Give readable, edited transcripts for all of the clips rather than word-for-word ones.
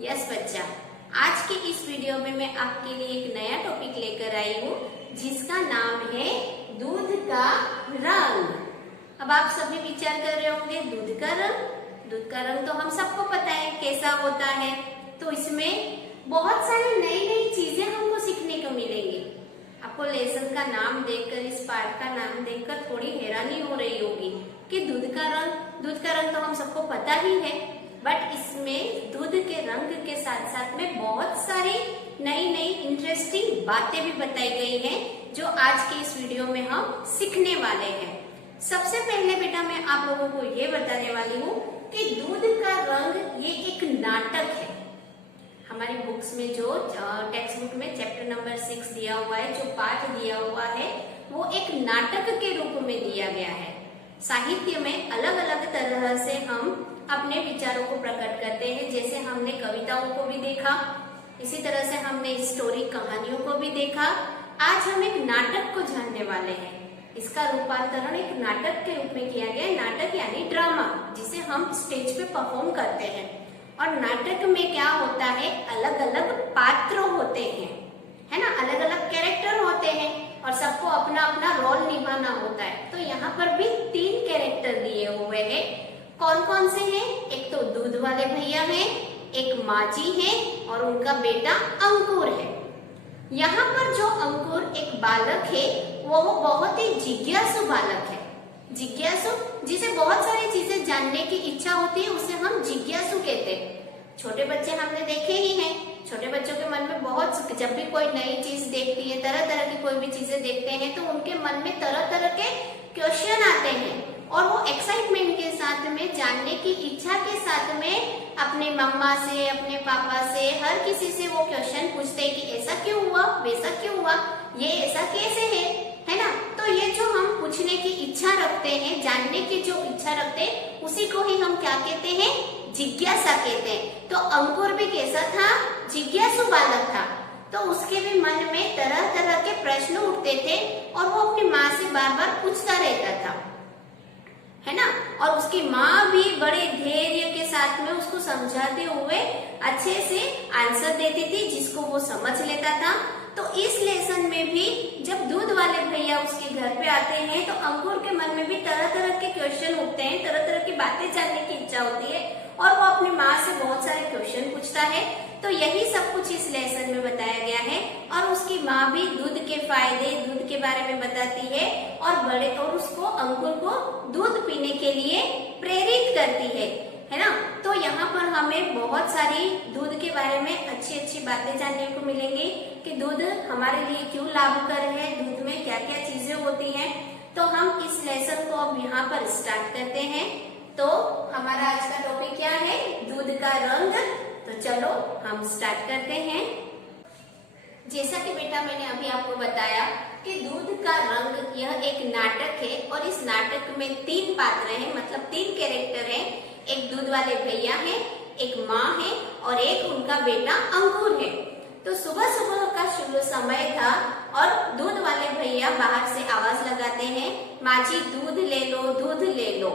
Yes बच्चा, आज के इस वीडियो में मैं आपके लिए एक नया टॉपिक लेकर आई हूँ जिसका नाम है दूध का रंग। अब आप सभी विचार कर रहे होंगे दूध का रंग। दूध का रंग तो हम सबको पता है कैसा होता है। तो इसमें बहुत सारी नई नई चीजें हमको सीखने को मिलेंगी। आपको लेसन का नाम देखकर, इस पाठ का नाम देखकर थोड़ी हैरानी हो रही होगी कि दूध का रंग तो हम सबको पता ही है, बट इसमें दूध के रंग के साथ साथ में बहुत सारी नई नई इंटरेस्टिंग बातें भी बताई गई हैं जो आज के इस वीडियो में हम सीखने वाले हैं। सबसे पहले बेटा मैं आप लोगों को ये बताने वाली हूँ कि दूध का रंग ये एक नाटक है। हमारी बुक्स में जो टेक्स्ट बुक में चैप्टर नंबर 6 दिया हुआ है, जो पाठ दिया हुआ है, वो एक नाटक के रूप में दिया गया है। साहित्य में अलग अलग तरह से हम अपने विचारों को प्रकट करते हैं। जैसे हमने कविताओं को भी देखा, इसी तरह से हमने स्टोरी कहानियों को भी देखा। आज हम एक नाटक को जानने वाले हैं। इसका रूपांतरण एक नाटक के रूप में किया गया है। नाटक यानी ड्रामा, जिसे हम स्टेज पे परफॉर्म करते हैं। और नाटक में क्या होता है, अलग अलग पात्र होते हैं, है ना, अलग अलग कैरेक्टर होते हैं और सबको अपना अपना रोल निभाना होता है। तो यहाँ पर भी 3 कैरेक्टर दिए हुए हैं। कौन कौन से हैं? एक तो दूध वाले भैया हैं, एक माँ जी है और उनका बेटा अंकुर है। यहाँ पर जो अंकुर एक बालक है वो बहुत ही जिज्ञासु बालक है। जिज्ञासु, जिसे बहुत सारी चीजें जानने की इच्छा होती है, उसे हम जिज्ञासु कहते हैं। छोटे बच्चे हमने देखे ही हैं। छोटे बच्चों के मन में बहुत, जब भी कोई नई चीज देखती है, तरह तरह की कोई भी चीजें देखते हैं, तो उनके मन में तरह तरह के क्वेश्चन आते हैं और वो एक्साइटमेंट के साथ में, जानने की इच्छा के साथ में अपने मम्मा से, अपने पापा से, हर किसी से वो क्वेश्चन पूछते हैं कि ऐसा क्यों हुआ, वैसा क्यों हुआ, ये ऐसा कैसे है ना। तो ये जो हम पूछने की इच्छा रखते हैं, जानने की जो इच्छा रखते हैं, उसी को ही हम क्या कहते हैं, जिज्ञासा कहते हैं। तो अंकुर भी कैसा था, जिज्ञासु बालक था। तो उसके भी मन में तरह तरह के प्रश्न उठते थे और वो अपनी माँ से बार बार पूछता रहता था, है ना। और उसकी माँ भी बड़े धैर्य के साथ में उसको समझाते हुए अच्छे से आंसर देती थी, जिसको वो समझ लेता था। तो इस लेसन में भी जब दूध वाले भैया उसके घर पे आते हैं तो अंकुर के मन में भी तरह तरह के क्वेश्चन उठते हैं, तरह तरह की बातें जानने की इच्छा होती है और वो अपनी माँ से बहुत सारे क्वेश्चन पूछता है। तो यही सब कुछ इस लेसन में बताया गया है। और उसकी माँ भी दूध के फायदे, दूध के बारे में बताती है और उसको, अंकुर को दूध पीने के लिए प्रेरित करती है ना। तो यहाँ पर हमें बहुत सारी दूध के बारे में अच्छी अच्छी बातें जानने को मिलेंगी कि दूध हमारे लिए क्यों लाभकर है, दूध में क्या क्या चीजें होती हैं। तो हम इस लेसन को अब यहाँ पर स्टार्ट करते हैं। तो हमारा आज का टॉपिक क्या है, दूध का रंग। तो चलो हम स्टार्ट करते हैं। जैसा कि बेटा मैंने अभी आपको बताया कि दूध का रंग यह एक नाटक है और इस नाटक में 3 पात्र हैं, मतलब 3 कैरेक्टर हैं। एक दूध वाले भैया हैं, एक माँ है और एक उनका बेटा अंकुर है। तो सुबह सुबह का शुभ समय था और दूध वाले भैया बाहर से आवाज लगाते हैं, माँ जी दूध ले लो, दूध ले लो,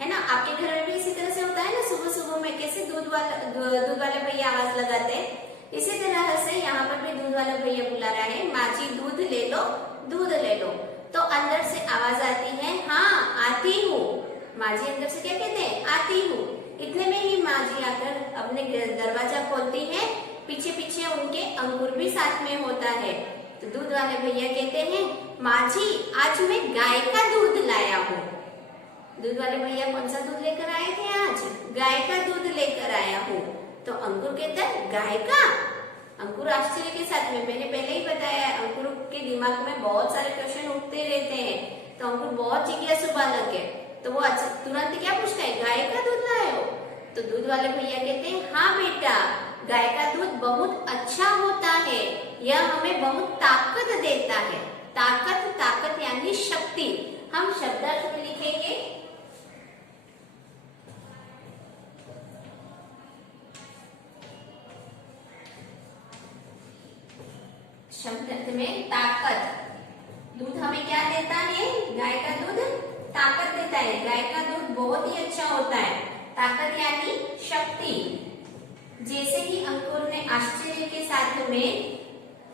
है ना। आपके घर में भी इसी तरह से होता है ना, सुबह सुबह में कैसे दूध वाले भैया आवाज लगाते हैं, इसी तरह से यहाँ पर भी दूध वाला भैया बुला रहा है, माँ जी दूध ले लो, दूध ले लो। तो अंदर से आवाज आती है, हाँ आती हूँ। माँ जी अंदर से क्या कहते हैं, आती हूँ। इतने में ही माँ जी आकर अपने दरवाजा खोलती है। पीछे पीछे उनके अंकुर भी साथ में होता है। तो दूध वाले भैया कहते हैं, माँ जी आज मैं गाय का दूध लाया हूँ। दूध वाले भैया कौन सा दूध लेकर आए थे आज, गाय का दूध लेकर आया हूँ। तो अंकुर कहता है, गाय का। अंकुर आश्चर्य के साथ में, मैंने पहले ही बताया, अंकुर के दिमाग में बहुत सारे क्वेश्चन उठते रहते हैं। तो अंकुर बहुत जिज्ञासु बालक है। तो वो तुरंत क्या पूछता है, गाय का दूध लाए हो। तो दूध वाले भैया कहते हैं, हाँ बेटा, गाय का दूध बहुत अच्छा होता है, यह हमें बहुत ताकत देता है। ताकत, ताकत यानी शक्ति। हम शब्दार्थ में लिखेंगे, शब्दार्थ में ताकत। दूध हमें क्या देता है, गाय का दूध ताकत देता है। गाय का दूध बहुत ही अच्छा होता है। ताकत यानी शक्ति। जैसे ही अंकुर ने आश्चर्य के साथ में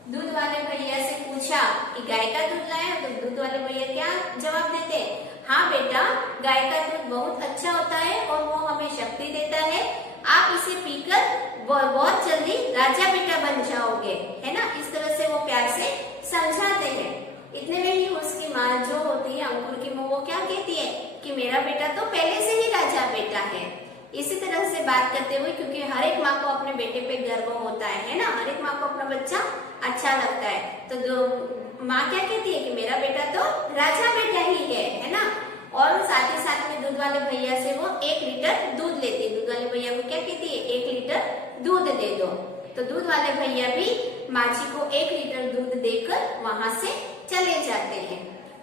दूध वाले भैया से पूछा कि गाय का दूध लाया, तो दूध वाले भैया क्या जवाब देते? हाँ बेटा, गाय का दूध बहुत अच्छा होता है और वो हमें शक्ति देता है। आप इसे पीकर बहुत जल्दी राजा बेटा बन जाओगे, है ना। इस तरह से वो प्यार से समझाते हैं। इतने में ही उसकी माँ जो होती है अंकुर की माँ, वो क्या कहती है कि मेरा बेटा तो पहले से ही राजा बेटा है। इसी तरह से बात करते हुए, क्योंकि हर एक माँ को अपने बेटे पे गर्व होता है ना, हर एक माँ को अपना बच्चा अच्छा लगता है, तो माँ क्या कहती है कि मेरा बेटा तो राजा बेटा ही है ना। और साथ ही साथ में दूध वाले भैया से वो 1 लीटर दूध लेती है। दूध वाले भैया को क्या कहती है? 1 लीटर दूध दे दो। तो दूध वाले भैया भी माँ जी को 1 लीटर दूध देकर वहां से चले जाते हैं।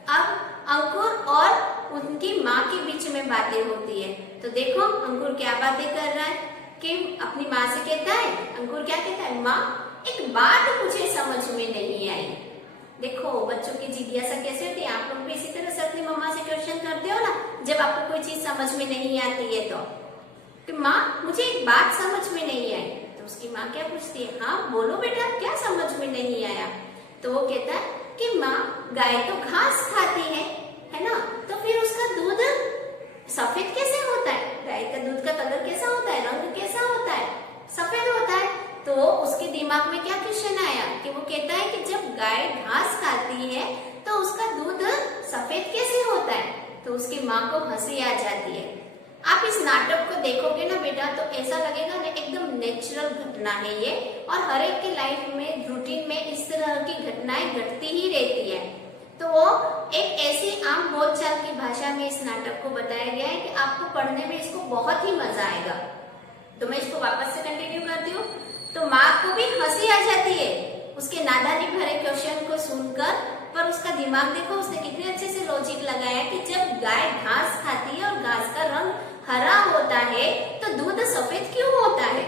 अब अंकुर और उनकी माँ के बीच में बातें होती है। तो देखो अंकुर क्या बातें कर रहा है कि अपनी माँ से कहता है, अंकुर क्या कहता है, माँ एक बात मुझे समझ में नहीं आई। देखो बच्चों की जिज्ञासा कैसे होती है, आप लोग भी इसी तरह से अपनी मम्मा से क्वेश्चन करते हो ना, जब आपको कोई चीज समझ में नहीं आती है तो कि माँ मुझे एक बात समझ में नहीं आई। तो उसकी माँ क्या पूछती है? हाँ बोलो बेटा, क्या समझ में नहीं आया? तो वो कहता है कि माँ गाय तो घास खाती है ना, तो फिर उसका दूध सफेद कैसे होता है? गाय का दूध का कलर कैसा होता है, रंग कैसा होता है? सफेद होता है। तो उसके दिमाग में क्या क्वेश्चन आया कि वो कहता है कि जब गाय घास खाती है तो उसका दूध सफेद कैसे होता है? तो उसकी माँ को हंसी आ जाती है। आप इस नाटक को देखोगे ना बेटा, तो ऐसा लगेगा ना एकदम नेचुरल घटना है ये, और हर एक की लाइफ में रूटीन में इस तरह की घटनाएं घटती ही रहती है। तो वो एक ऐसी आम बोलचाल की भाषा में इस नाटक को बताया गया है कि आपको पढ़ने में इसको बहुत ही मजा आएगा। तो मैं इसको वापस से कंटिन्यू करती हूँ। तो माँ को भी हंसी आ जाती है उसके नादानी भरे क्वेश्चन को सुनकर, पर उसका दिमाग देखो उसने कितने अच्छे से लॉजिक लगाया कि जब गाय घास खाती है और घास का रंग हरा होता है तो दूध सफेद क्यों होता है?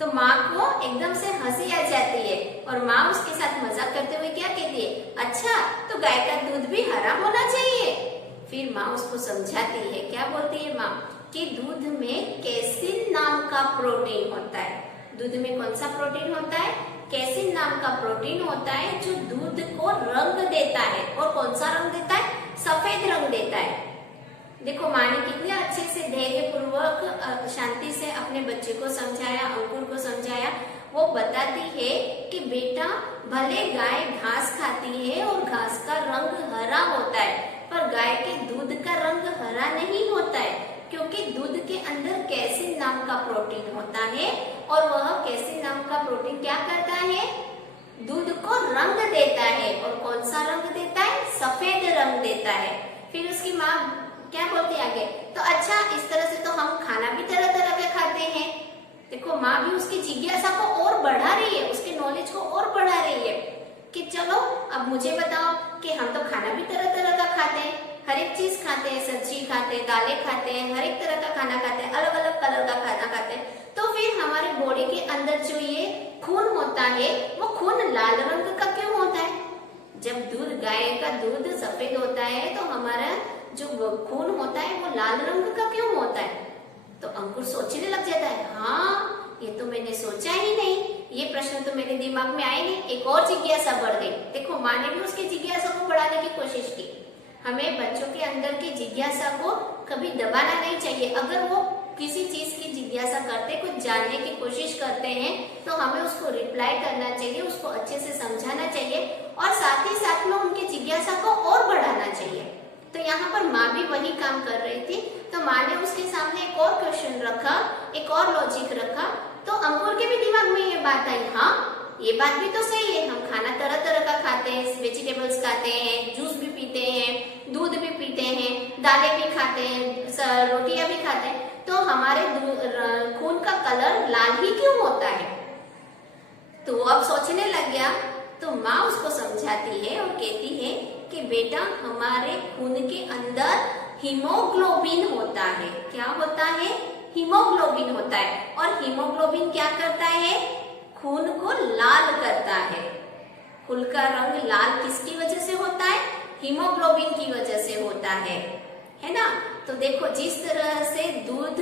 तो माँ को एकदम से हंसी आ जाती है और माँ उसके साथ मजाक करते हुए क्या कहती है, अच्छा तो गाय का दूध भी हरा होना चाहिए। फिर माँ उसको समझाती है, क्या बोलती है माँ कि दूध में कैसिन नाम का प्रोटीन होता है। दूध में कौन सा प्रोटीन होता है? कैसिन नाम का प्रोटीन होता है जो दूध को रंग देता है। और कौन सा रंग देता है? सफेद रंग देता है। देखो माँ ने कितने अच्छे से धैर्य पूर्वक शांति से अपने बच्चे को समझाया, अंकुर को समझाया। वो बताती है कि बेटा भले गाय घास खाती है और घास का रंग हरा होता है, पर गाय के दूध का रंग हरा नहीं होता है, क्योंकि दूध के अंदर कैसिन नाम का प्रोटीन होता है और वह कैसिन नाम का प्रोटीन क्या करता है? दूध को रंग देता है। और कौन सा रंग देता है? सफेद रंग देता है। फिर उसकी माँ क्या बोलती है आगे, तो अच्छा इस तरह से तो हम खाना भी तरह तरह का खाते हैं। देखो माँ भी उसकी जिज्ञासा को और बढ़ा रही है, उसके नॉलेज को और बढ़ा रही है कि चलो अब मुझे बताओ कि हम तो खाना भी तरह तरह का खाते हैं, हर एक चीज खाते हैं, सब्जी खाते हैं, दालें खाते हैं, हर एक तरह का खाना खाते हैं, अलग अलग कलर का खाना खाते हैं। तो फिर हमारे बॉडी के अंदर जो ये खून होता है वो खून लाल रंग का क्यों होता है? जब दूध गाय का दूध सफेद होता है तो हमारा जो खून होता है वो लाल रंग का क्यों होता है? तो अंकुर सोचने लग जाता है, हाँ ये तो मैंने सोचा ही नहीं, ये प्रश्न तो मेरे दिमाग में आए नहीं। एक और जिज्ञासा बढ़ गई। देखो माँ ने भी उसकी जिज्ञासा को बढ़ाने की कोशिश की। हमें बच्चों के अंदर की जिज्ञासा को कभी दबाना नहीं चाहिए। अगर वो किसी चीज की जिज्ञासा करते, कुछ जानने की कोशिश करते हैं, तो हमें उसको रिप्लाई करना चाहिए, उसको अच्छे से समझाना चाहिए और साथ ही साथ में उनकी जिज्ञासा को और बढ़ाना चाहिए। तो यहाँ पर माँ भी वही काम कर रही थी। तो माँ ने उसके सामने एक और क्वेश्चन रखा, एक और लॉजिक रखा। तो अंकुर के भी दिमाग में ये बात आई, हाँ ये बात भी तो सही है, हम खाना तरह तरह का खाते हैं, वेजिटेबल्स खाते हैं, जूस भी पीते हैं, दूध भी पीते हैं, दालें भी खाते हैं, रोटियां भी खाते हैं, तो हमारे खून का कलर लाल ही क्यों होता है? तो वो अब सोचने लग गया। तो माँ उसको समझाती है और कहती है कि बेटा हमारे खून के अंदर हीमोग्लोबिन होता है। क्या होता है? हीमोग्लोबिन होता है। और हीमोग्लोबिन क्या करता है? खून को लाल करता है। खून का रंग लाल किसकी वजह से होता है? हीमोग्लोबिन की वजह से होता है ना। तो देखो जिस तरह से दूध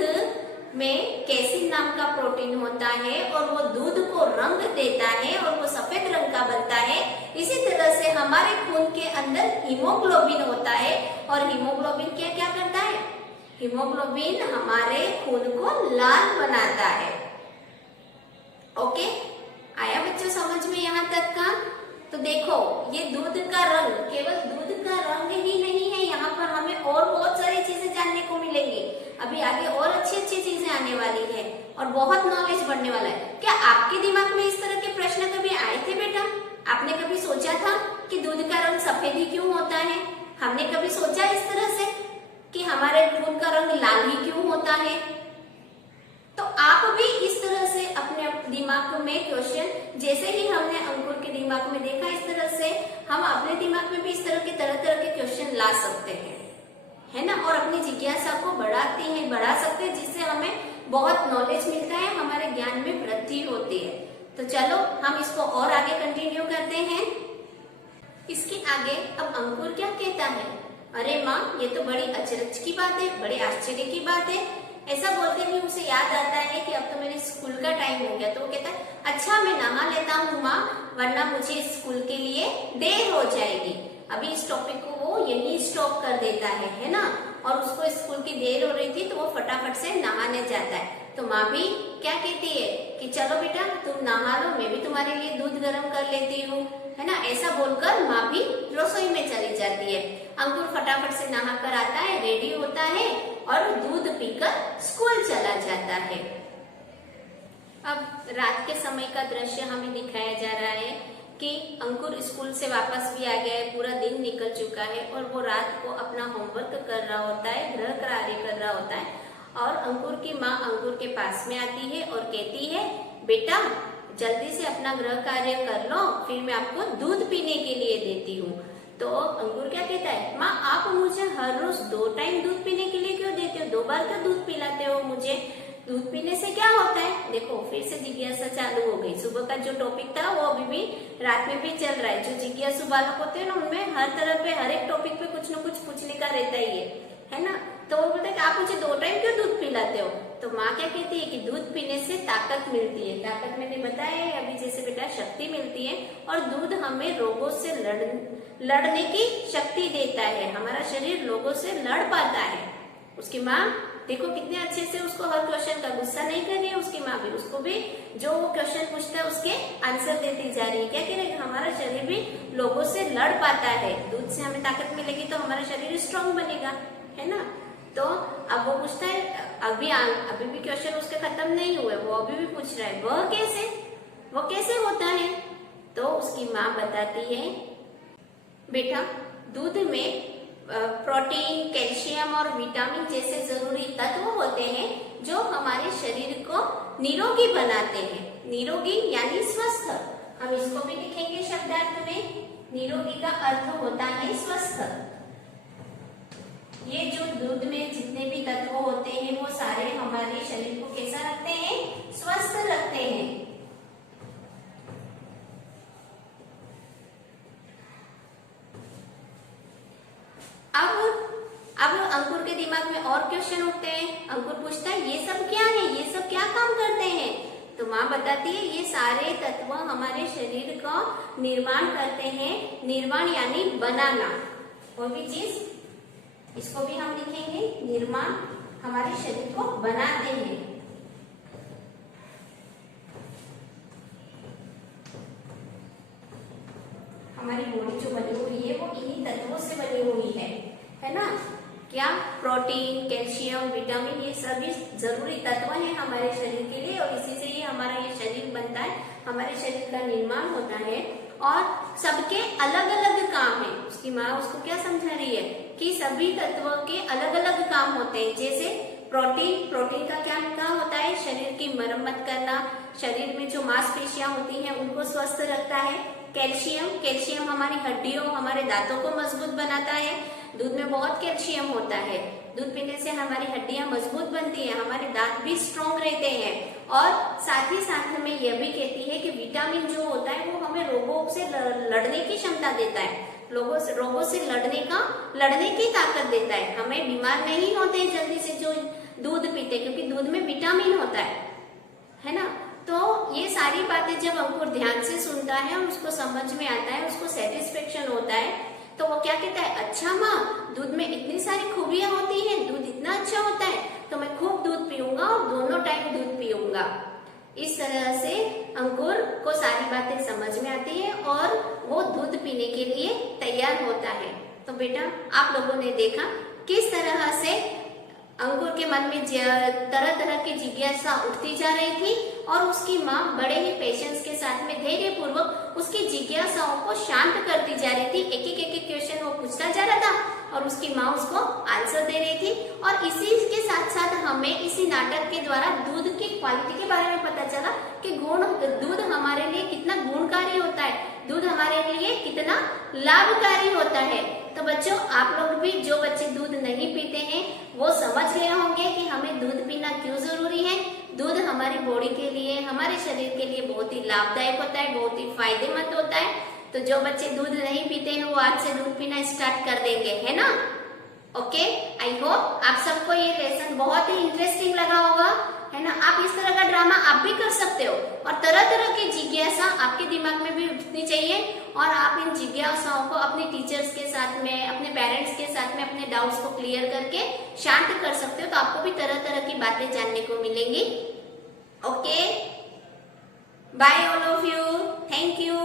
में कैसिन नाम का प्रोटीन होता है और वो दूध को रंग देता है और वो सफेद रंग का बनता है। इसी तरह से हमारे खून के अंदर हीमोग्लोबिन होता है और हीमोग्लोबिन क्या क्या करता है? हीमोग्लोबिन हमारे खून को लाल बनाता है। ओके, आया बच्चों समझ में यहाँ तक का? तो देखो ये दूध का रंग, केवल दूध का रंग ही नहीं है, यहाँ पर हमें और बहुत सारी चीजें जानने को मिलेंगी। अभी आगे और अच्छी अच्छी चीजें आने वाली है और बहुत नॉलेज बढ़ने वाला है। क्या आपके दिमाग में इस तरह के प्रश्न कभी आए थे बेटा? आपने कभी सोचा था कि दूध का रंग सफेद ही क्यों होता है? हमने कभी सोचा इस तरह से कि हमारे खून का रंग लाल ही क्यों होता है? तो आप भी इस तरह से अपने दिमाग में क्वेश्चन, जैसे ही हमने अंकुर के दिमाग में देखा इस तरह से हम अपने दिमाग में भी इस तरह के क्वेश्चन ला सकते हैं, है ना, और अपनी जिज्ञासा को बढ़ा सकते हैं, जिससे हमें बहुत नॉलेज मिलता है, हमारे ज्ञान में वृद्धि होती है। तो चलो हम इसको और आगे कंटिन्यू करते हैं। इसके आगे अब अंकुर क्या कहता है? अरे माँ, ये तो बड़ी अचरज की बात है, बड़े आश्चर्य की बात है। ऐसा बोलते ही उसे याद आता है कि अब तो मेरे स्कूल का टाइम हो गया। तो वो कहता है, अच्छा मैं नहा लेता हूँ माँ, वरना मुझे स्कूल के लिए देर हो जाएगी। अभी इस टॉपिक को वो यही स्टॉप कर देता है ना, और उसको स्कूल की देर हो रही थी तो वो फटाफट से नहाने जाता है। तो माँ भी क्या कहती है कि चलो बेटा तुम नहा लो, मैं भी तुम्हारे लिए दूध गर्म कर लेती हूँ, है ना। ऐसा बोलकर माँ भी रसोई में चली जाती है। अंकुर फटाफट से नहा कर आता है, रेडी होता है और दूध पीकर स्कूल चला जाता है। अब रात के समय का दृश्य हमें दिखाया जा रहा है कि अंकुर स्कूल से वापस भी आ गया है, पूरा दिन निकल चुका है और वो रात को अपना होमवर्क कर रहा होता है, गृह कार्य कर रहा होता है। और अंकुर की माँ अंकुर के पास में आती है और कहती है, बेटा जल्दी से अपना गृह कार्य कर लो, फिर मैं आपको दूध पीने के लिए देती हूँ। तो अंकुर क्या कहता है, माँ आप मुझे हर रोज 2 टाइम दूध पीने के लिए क्यों देते हो? 2 बार क्यों दूध पिलाते हो मुझे? दूध पीने से क्या होता है? देखो फिर से जिज्ञासा चालू हो गई। सुबह का जो टॉपिक था वो अभी भी रात में भी चल रहा है। जो जिज्ञासु बालक होते हैं ना, उनमें हर तरह पे हर एक टॉपिक पे कुछ न कुछ पूछने का रहता ही है ना। तो वो बोलते हैं कि आप मुझे 2 टाइम क्यों दूध पिलाते हो? तो माँ क्या कहती है कि दूध पीने से ताकत मिलती है। ताकत मैंने बताया है अभी, जैसे बेटा शक्ति मिलती है, और दूध हमें रोगों से लड़ने की शक्ति देता है। हमारा शरीर रोगों से लड़ पाता है। उसकी माँ देखो कितने अच्छे से उसको हर क्वेश्चन का गुस्सा नहीं कर रही है। उसकी माँ भी उसको भी जो वो क्वेश्चन पूछता है उसके आंसर देती जा रही है। क्या कह रही है? हमारा शरीर भी लोगों से लड़ पाता है। दूध से हमें ताकत मिलेगी तो हमारा शरीर स्ट्रांग बनेगा, है ना। तो अब वो पूछता है, अभी भी क्वेश्चन उसके खत्म नहीं हुए, वो अभी भी पूछ रहा है, वो कैसे होता है? तो उसकी माँ बताती है, बेटा दूध में प्रोटीन, कैल्शियम और विटामिन जैसे जरूरी तत्व होते हैं जो हमारे शरीर को निरोगी बनाते हैं। निरोगी यानी स्वस्थ। हम इसको भी लिखेंगे शब्दार्थ में। निरोगी का अर्थ होता है स्वस्थ। ये जो दूध में जितने भी तत्व होते हैं वो सारे हमारे शरीर को कैसा रखते हैं? स्वस्थ रखते हैं। अब अंकुर के दिमाग में और क्वेश्चन उठते हैं। अंकुर पूछता है, ये सब क्या है? ये सब क्या काम करते हैं? तो माँ बताती है, ये सारे तत्व हमारे शरीर का निर्माण करते हैं। निर्माण यानी बनाना। कोई भी चीज, इसको भी हम लिखेंगे निर्माण, हमारे शरीर को बनाते हैं। हमारी बॉडी जो बनी हुई है वो इन्हीं तत्वों से बनी हुई है ना। क्या? प्रोटीन, कैल्शियम, विटामिन, ये सभी जरूरी तत्व हैं हमारे शरीर के लिए, और इसी से ही हमारा ये शरीर बनता है, हमारे शरीर का निर्माण होता है। और सबके अलग अलग काम है। उसकी माँ उसको क्या समझा रही है कि सभी तत्वों के अलग अलग काम होते हैं। जैसे प्रोटीन का क्या काम होता है? शरीर की मरम्मत करना, शरीर में जो मांसपेशियां होती हैं उनको स्वस्थ रखता है। कैल्शियम हमारी हड्डियों, हमारे दांतों को मजबूत बनाता है। दूध में बहुत कैल्शियम होता है। दूध पीने से हमारी हड्डियां मजबूत बनती हैं, हमारे दांत भी स्ट्रॉन्ग रहते हैं। और साथ ही साथ में यह भी कहती है कि विटामिन जो होता है वो हमें रोगों से लड़ने की क्षमता देता है। रोगों से लड़ने की ताकत देता है। हमें बीमार नहीं होते जल्दी से जो दूध पीते, क्योंकि दूध में विटामिन होता है ना। तो ये सारी बातें जब अंकुर ध्यान से सुनता है और उसको समझ में आता है, उसको सेटिस्फेक्शन होता है, तो वो क्या कहता है, अच्छा माँ, दूध में इतनी सारी खूबियां होती हैं, दूध इतना अच्छा होता है, तो मैं खूब दूध पीऊंगा और दोनों टाइम दूध पीऊंगा। इस तरह से अंकुर को सारी बातें समझ में आती है और वो दूध पीने के लिए तैयार होता है। तो बेटा, आप लोगों ने देखा किस तरह से अंकुर के मन में तरह तरह की जिज्ञासा उठती जा रही थी और उसकी माँ बड़े ही पेशेंस के साथ में धैर्य पूर्वक उसकी जिज्ञासाओं को शांत करती जा रही थी। एक एक क्वेश्चन वो पूछता जा रहा था और उसकी माँ उसको आंसर दे रही थी। और इसी के साथ साथ हमें इसी नाटक के द्वारा दूध की क्वालिटी के बारे में पता चला कि दूध हमारे लिए कितना गुणकारी होता है, दूध हमारे लिए कितना लाभकारी होता है। तो बच्चों, आप लोग भी, जो बच्चे दूध नहीं पीते हैं, वो समझ गए होंगे कि हमें दूध पीना क्यों जरूरी है। दूध हमारी बॉडी के लिए, हमारे शरीर के लिए बहुत ही लाभदायक होता है, बहुत ही फायदेमंद होता है। तो जो बच्चे दूध नहीं पीते हैं वो आज से दूध पीना स्टार्ट कर देंगे, है ना। ओके, आई होप आप सबको ये लेसन बहुत ही इंटरेस्टिंग लगा होगा, है ना। आप इस तरह का ड्रामा आप भी कर सकते हो और तरह तरह की जिज्ञासा आपके दिमाग में भी उठनी चाहिए और आप इन जिज्ञासाओं को अपने टीचर्स के साथ में, अपने पेरेंट्स के साथ में अपने डाउट्स को क्लियर करके शांत कर सकते हो। तो आपको भी तरह तरह की बातें जानने को मिलेंगी। Okay, bye all of you, thank you.